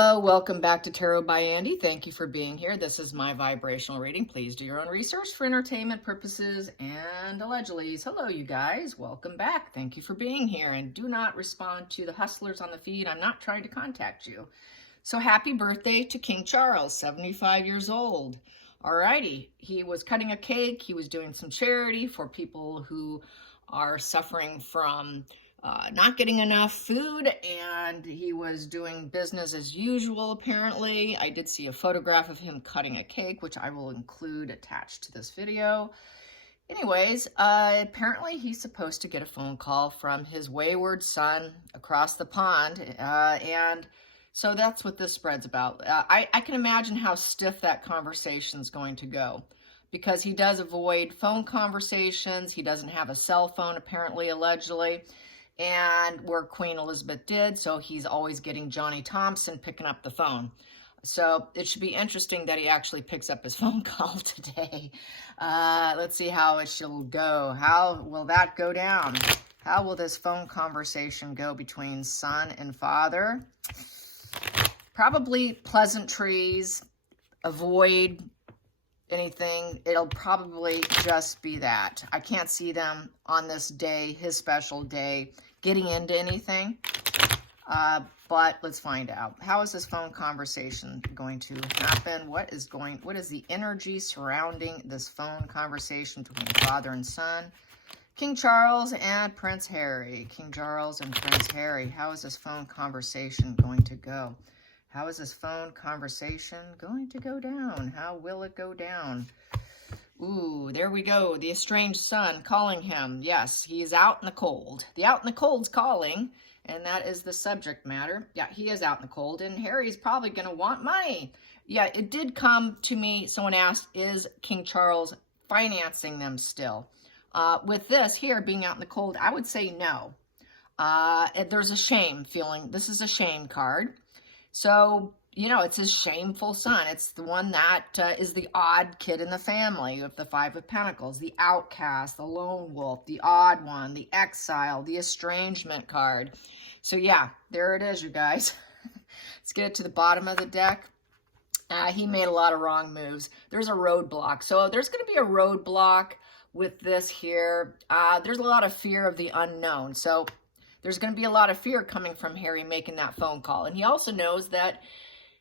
Hello, welcome back to Tarot by Andy. Thank you for being here. This is my vibrational reading. Please do your own research for entertainment purposes and allegedly. Hello, you guys. Welcome back. Thank you for being here. And do not respond to the hustlers on the feed. I'm not trying to contact you. So happy birthday to King Charles, 75 years old. Alrighty. He was cutting a cake. He was doing some charity for people who are suffering from not getting enough food, and he was doing business as usual, apparently. I did see a photograph of him cutting a cake, which I will include attached to this video. Anyways, apparently he's supposed to get a phone call from his wayward son across the pond, and so that's what this spread's about. I can imagine how stiff that conversation's going to go, because he does avoid phone conversations. He doesn't have a cell phone, apparently, allegedly, and where Queen Elizabeth did, so he's always getting Johnny Thompson picking up the phone. So it should be interesting that he actually picks up his phone call today. Let's see how it shall go. How will that go down? How will this phone conversation go between son and father? Probably pleasantries, avoid anything. It'll probably just be that. I can't see them on this day, his special day, getting into anything. But let's find out. How is this phone conversation going to happen? What is the energy surrounding this phone conversation between father and son? King Charles and Prince Harry. King Charles and Prince Harry. How is this phone conversation going to go? How is this phone conversation going to go down? How will it go down? Ooh, there we go. The estranged son calling him. Yes, he is out in the cold. The out in the cold's calling, and that is the subject matter. Yeah, he is out in the cold, and Harry's probably going to want money. Yeah, it did come to me. Someone asked, is King Charles financing them still? With this here being out in the cold, I would say no. There's a shame feeling. This is a shame card. So, you know, it's his shameful son. It's the one that is the odd kid in the family of the Five of Pentacles, the outcast, the lone wolf, the odd one, the exile, the estrangement card. So, yeah, there it is, you guys. Let's get it to the bottom of the deck. He made a lot of wrong moves. There's a roadblock. So there's going to be a roadblock with this here. There's a lot of fear of the unknown. So there's going to be a lot of fear coming from Harry making that phone call. And he also knows that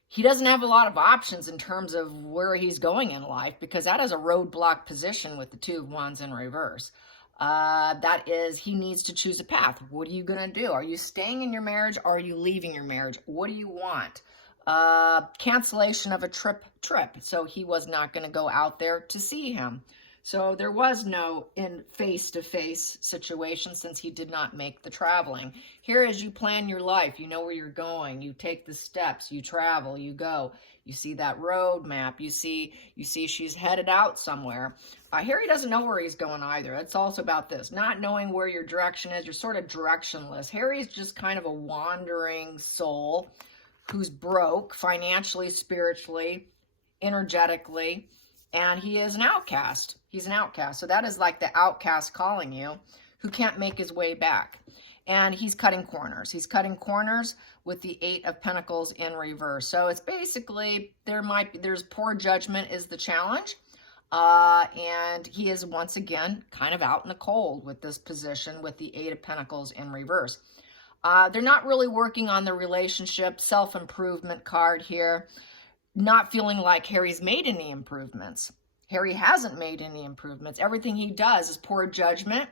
he doesn't have a lot of options in terms of where he's going in life, because that is a roadblock position with the Two of Wands in reverse. That is, he needs to choose a path. What are you going to do? Are you staying in your marriage, or are you leaving your marriage? What do you want? Cancellation of a trip. So he was not going to go out there to see him. So there was no in face-to-face situation since he did not make the traveling. Here, as you plan your life, you know where you're going. You take the steps, you travel, you go. You see that road map. You see she's headed out somewhere. Harry doesn't know where he's going either. It's also about this, not knowing where your direction is. You're sort of directionless. Harry's just kind of a wandering soul who's broke financially, spiritually, energetically. And he is an outcast. He's an outcast. So that is like the outcast calling you, who can't make his way back. And he's cutting corners. He's cutting corners with the Eight of Pentacles in reverse. So it's basically, there's poor judgment is the challenge. And he is once again kind of out in the cold with this position with the Eight of Pentacles in reverse. They're not really working on the relationship. Self-improvement card here. Not feeling like Harry's made any improvements. Harry hasn't made any improvements. Everything he does is poor judgment,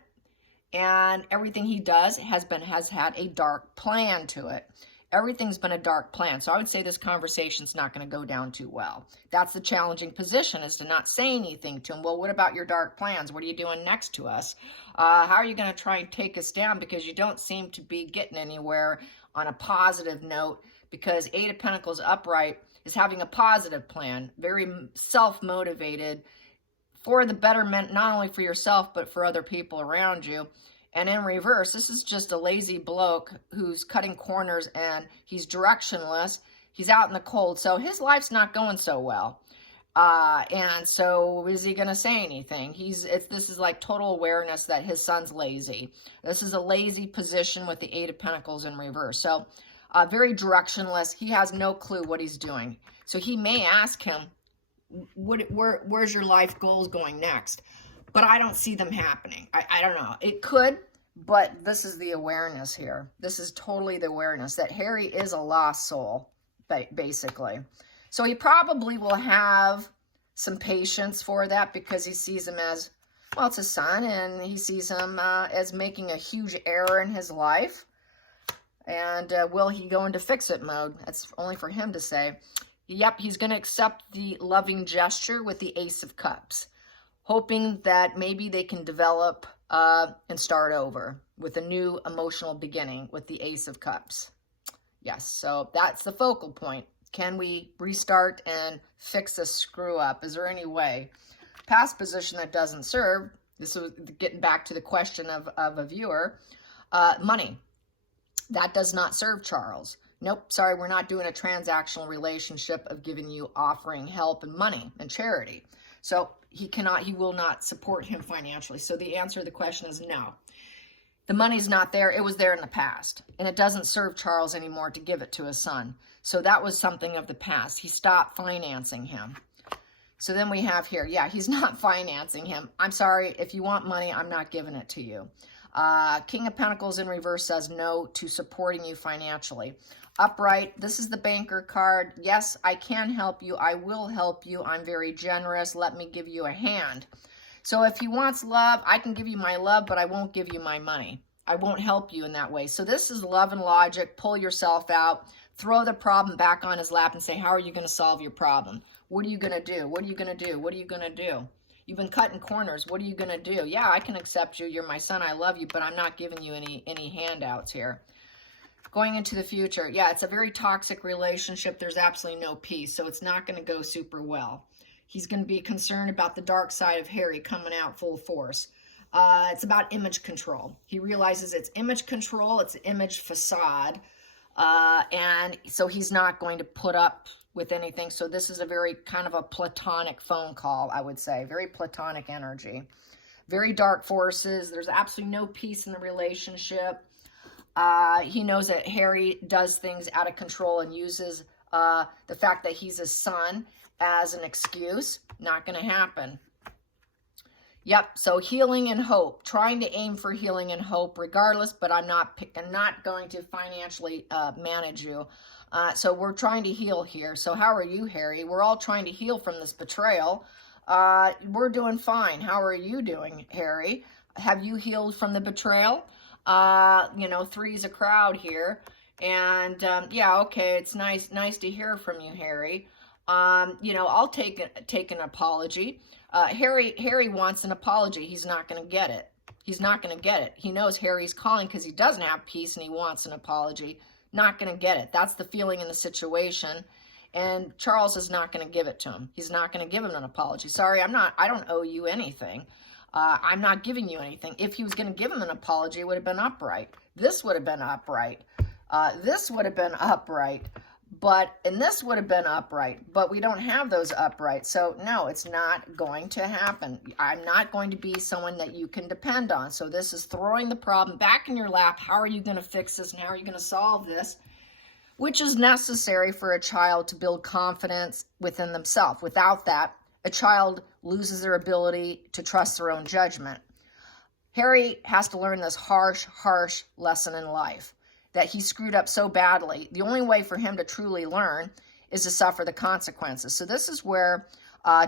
and everything he does has had a dark plan to it. Everything's been a dark plan. So I would say this conversation's not going to go down too well. That's the challenging position, is to not say anything to him. Well, what about your dark plans? What are you doing next to us? How are you going to try and take us down? Because you don't seem to be getting anywhere on a positive note, because Eight of Pentacles upright is having a positive plan, very self-motivated for the betterment, not only for yourself, but for other people around you. And in reverse, this is just a lazy bloke who's cutting corners, and he's directionless. He's out in the cold, so his life's not going so well. And so is he going to say anything? This is like total awareness that his son's lazy. This is a lazy position with the Eight of Pentacles in reverse. So very directionless. He has no clue what he's doing. So he may ask him, where's your life goals going next? But I don't see them happening. I don't know. It could, but this is the awareness here. This is totally the awareness that Harry is a lost soul, basically. So he probably will have some patience for that because he sees him as, well, it's his son, and he sees him as making a huge error in his life. And will he go into fix-it mode? That's only for him to say. Yep, he's going to accept the loving gesture with the Ace of Cups, hoping that maybe they can develop and start over with a new emotional beginning with the Ace of Cups. Yes, so that's the focal point. Can we restart and fix a screw up? Is there any way? Past position that doesn't serve, this is getting back to the question of a viewer, money. That does not serve Charles. Nope, sorry, we're not doing a transactional relationship of giving you, offering help and money and charity. So he will not support him financially. So the answer to the question is no. The money's not there. It was there in the past. And it doesn't serve Charles anymore to give it to his son. So that was something of the past. He stopped financing him. So then we have here, yeah, he's not financing him. I'm sorry, if you want money, I'm not giving it to you. King of Pentacles in reverse says no to supporting you financially. Upright, this is the banker card. Yes, I can help you. I will help you. I'm very generous. Let me give you a hand. So if he wants love, I can give you my love, but I won't give you my money. I won't help you in that way. So this is love and logic. Pull yourself out. Throw the problem back on his lap and say, how are you going to solve your problem? What are you going to do? What are you going to do? What are you going to do? You've been cutting corners. What are you going to do? Yeah, I can accept you. You're my son. I love you, but I'm not giving you any handouts here. Going into the future, yeah, it's a very toxic relationship. There's absolutely no peace, so it's not going to go super well. He's going to be concerned about the dark side of Harry coming out full force. It's about image control. He realizes it's image control. It's image facade. And so he's not going to put up with anything. So this is a very kind of a platonic phone call, I would say. Very platonic energy. Very dark forces. There's absolutely no peace in the relationship. He knows that Harry does things out of control and uses the fact that he's his son as an excuse. Not going to happen. Yep, so healing and hope. Trying to aim for healing and hope regardless, but I'm not going to financially manage you. So we're trying to heal here. So how are you, Harry? We're all trying to heal from this betrayal. We're doing fine. How are you doing, Harry? Have you healed from the betrayal? You know, three's a crowd here. And yeah, okay, it's nice to hear from you, Harry. You know, I'll take an apology. Harry wants an apology. He's not going to get it. He's not going to get it. He knows Harry's calling because he doesn't have peace and he wants an apology. Not going to get it. That's the feeling in the situation. And Charles is not going to give it to him. He's not going to give him an apology. Sorry, I don't owe you anything. I'm not giving you anything. If he was going to give him an apology, it would have been upright. This would have been upright. This would have been upright. And this would have been upright, but we don't have those upright. So no, it's not going to happen. I'm not going to be someone that you can depend on. So this is throwing the problem back in your lap. How are you going to fix this? And how are you going to solve this? Which is necessary for a child to build confidence within themselves. Without that, a child loses their ability to trust their own judgment. Harry has to learn this harsh lesson in life. That he screwed up so badly. The only way for him to truly learn is to suffer the consequences. So this is where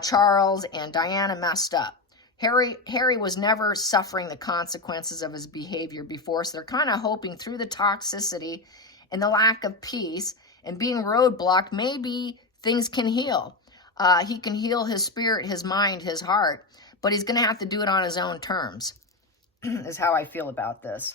Charles and Diana messed up. Harry was never suffering the consequences of his behavior before, so they're kind of hoping through the toxicity and the lack of peace and being roadblocked, maybe things can heal. He can heal his spirit, his mind, his heart, but he's going to have to do it on his own terms, is how I feel about this.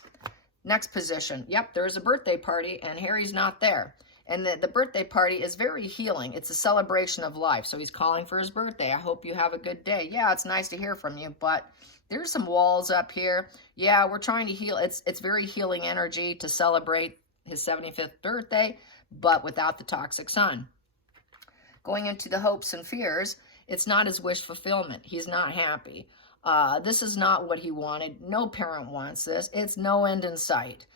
Next position. Yep, there's a birthday party and Harry's not there. And the birthday party is very healing. It's a celebration of life. So he's calling for his birthday. I hope you have a good day. Yeah, it's nice to hear from you, but there's some walls up here. Yeah, we're trying to heal. It's very healing energy to celebrate his 75th birthday, but without the toxic sun. Going into the hopes and fears, it's not his wish fulfillment. He's not happy. This is not what he wanted. No parent wants this. It's no end in sight.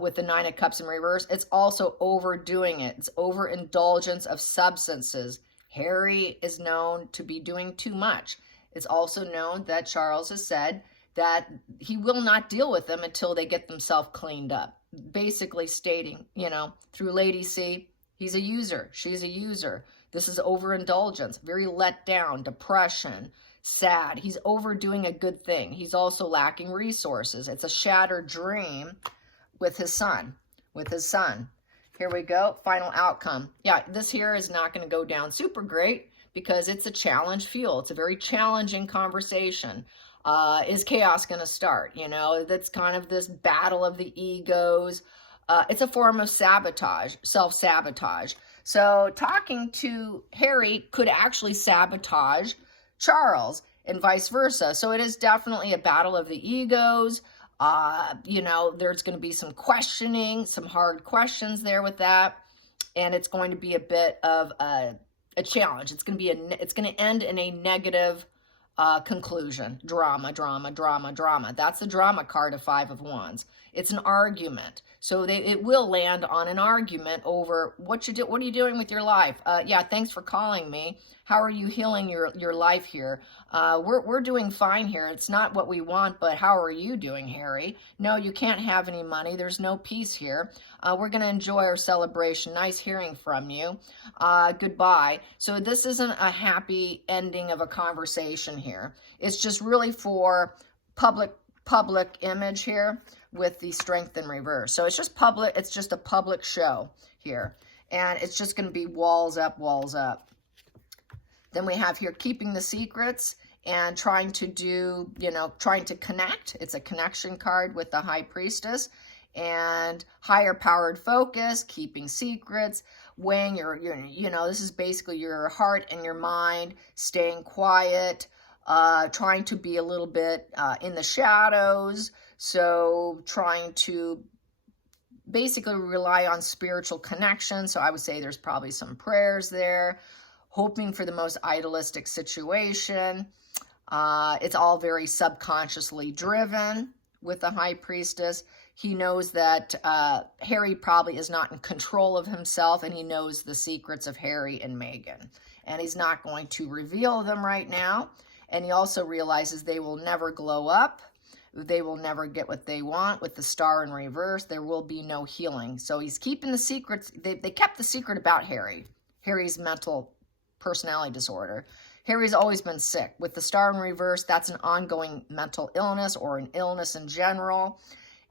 with the Nine of Cups in reverse. It's also overdoing it. It's overindulgence of substances. Harry is known to be doing too much. It's also known that Charles has said that he will not deal with them until they get themselves cleaned up. Basically stating, you know, through Lady C, he's a user. She's a user. This is overindulgence, very let down, depression, sad. He's overdoing a good thing. He's also lacking resources. It's a shattered dream with his son, Here we go, final outcome. Yeah, this here is not going to go down super great because it's a challenge fuel. It's a very challenging conversation. Is chaos going to start? You know, that's kind of this battle of the egos. It's a form of sabotage, self-sabotage. So talking to Harry could actually sabotage Charles and vice versa. So it is definitely a battle of the egos. You know, there's going to be some questioning, some hard questions there with that. And it's going to be a bit of a challenge. It's going to end in a negative conclusion. Drama. That's the drama card of Five of Wands. It's an argument. So it will land on an argument over what are you doing with your life? Yeah, thanks for calling me. How are you healing your life here? We're doing fine here. It's not what we want, but how are you doing, Harry? No, you can't have any money. There's no peace here. We're going to enjoy our celebration. Nice hearing from you. Goodbye. So this isn't a happy ending of a conversation here. It's just really for public image here with the Strength in reverse. So it's just public. It's just a public show here. And it's just going to be walls up, walls up. Then we have here keeping the secrets and trying to do, you know, trying to connect. It's a connection card with the High Priestess. And higher powered focus, keeping secrets, weighing your you know, this is basically your heart and your mind, staying quiet, trying to be a little bit in the shadows. So trying to basically rely on spiritual connection. So I would say there's probably some prayers there, hoping for the most idealistic situation. It's all very subconsciously driven with the High Priestess. He knows that Harry probably is not in control of himself, and he knows the secrets of Harry and Meghan. And he's not going to reveal them right now. And he also realizes they will never glow up. They will never get what they want. With the Star in reverse, there will be no healing. So he's keeping the secrets. They kept the secret about Harry's mental personality disorder. Harry's always been sick. With the Star in reverse, that's an ongoing mental illness or an illness in general,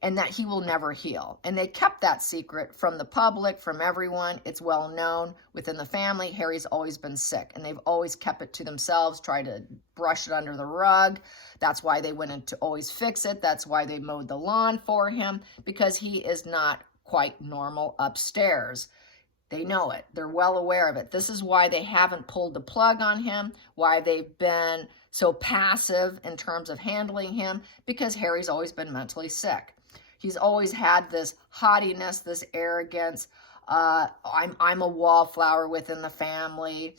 and that he will never heal. And they kept that secret from the public, from everyone. It's well known within the family. Harry's always been sick, and they've always kept it to themselves, tried to brush it under the rug. That's why they went in to always fix it. That's why they mowed the lawn for him, because he is not quite normal upstairs. They know it. They're well aware of it. This is why they haven't pulled the plug on him, why they've been so passive in terms of handling him, because Harry's always been mentally sick. He's always had this haughtiness, this arrogance. I'm a wallflower within the family,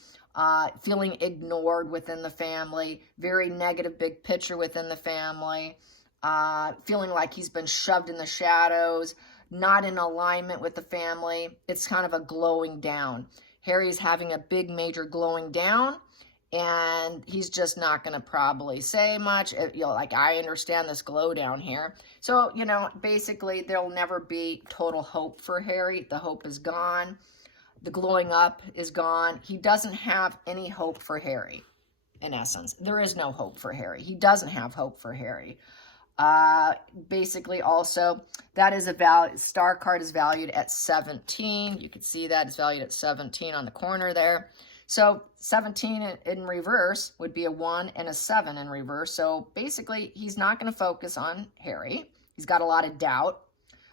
feeling ignored within the family, very negative big picture within the family, feeling like he's been shoved in the shadows, not in alignment with the family. It's kind of a glowing down. Harry's having a big major glowing down, and he's just not going to probably say much. You know, like, I understand this glow down here. So, you know, basically there'll never be total hope for Harry. The hope is gone. The glowing up is gone. He doesn't have any hope for Harry, in essence. There is no hope for Harry. He doesn't have hope for Harry. Basically also, that is Star card is valued at 17. You can see that it's valued at 17 on the corner there. So 17 in reverse would be a 1 and a 7 in reverse. So basically, he's not going to focus on Harry. He's got a lot of doubt,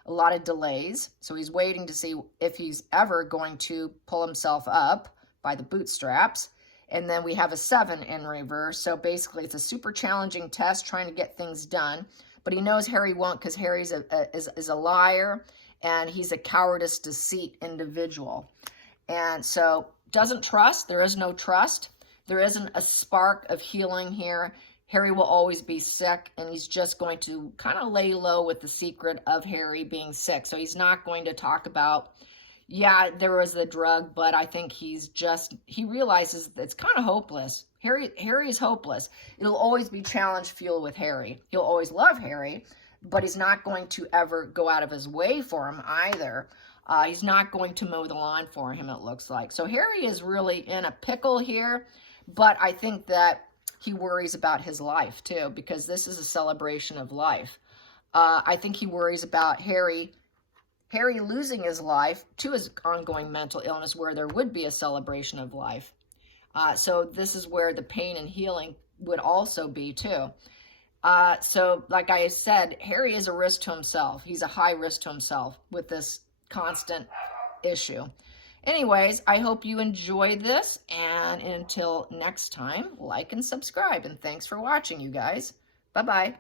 a lot of delays. So he's waiting to see if he's ever going to pull himself up by the bootstraps. And then we have a 7 in reverse. So basically, it's a super challenging test trying to get things done. But he knows Harry won't, because Harry's is a liar, and he's a cowardice, deceit individual. And so doesn't trust. There is no trust. There isn't a spark of healing here. Harry will always be sick, and he's just going to kind of lay low with the secret of Harry being sick. So he's not going to talk about, yeah, there was the drug, but I think he realizes that it's kind of hopeless. Harry is hopeless. It'll always be challenge fuel with Harry. He'll always love Harry, but he's not going to ever go out of his way for him either. He's not going to mow the lawn for him, it looks like. So Harry is really in a pickle here, but I think that he worries about his life too, because this is a celebration of life. I think he worries about Harry losing his life to his ongoing mental illness, where there would be a celebration of life. So this is where the pain and healing would also be too. So like I said, Harry is a risk to himself. He's a high risk to himself with this constant issue. Anyways, I hope you enjoyed this, and until next time, like and subscribe, and thanks for watching, you guys. Bye-bye.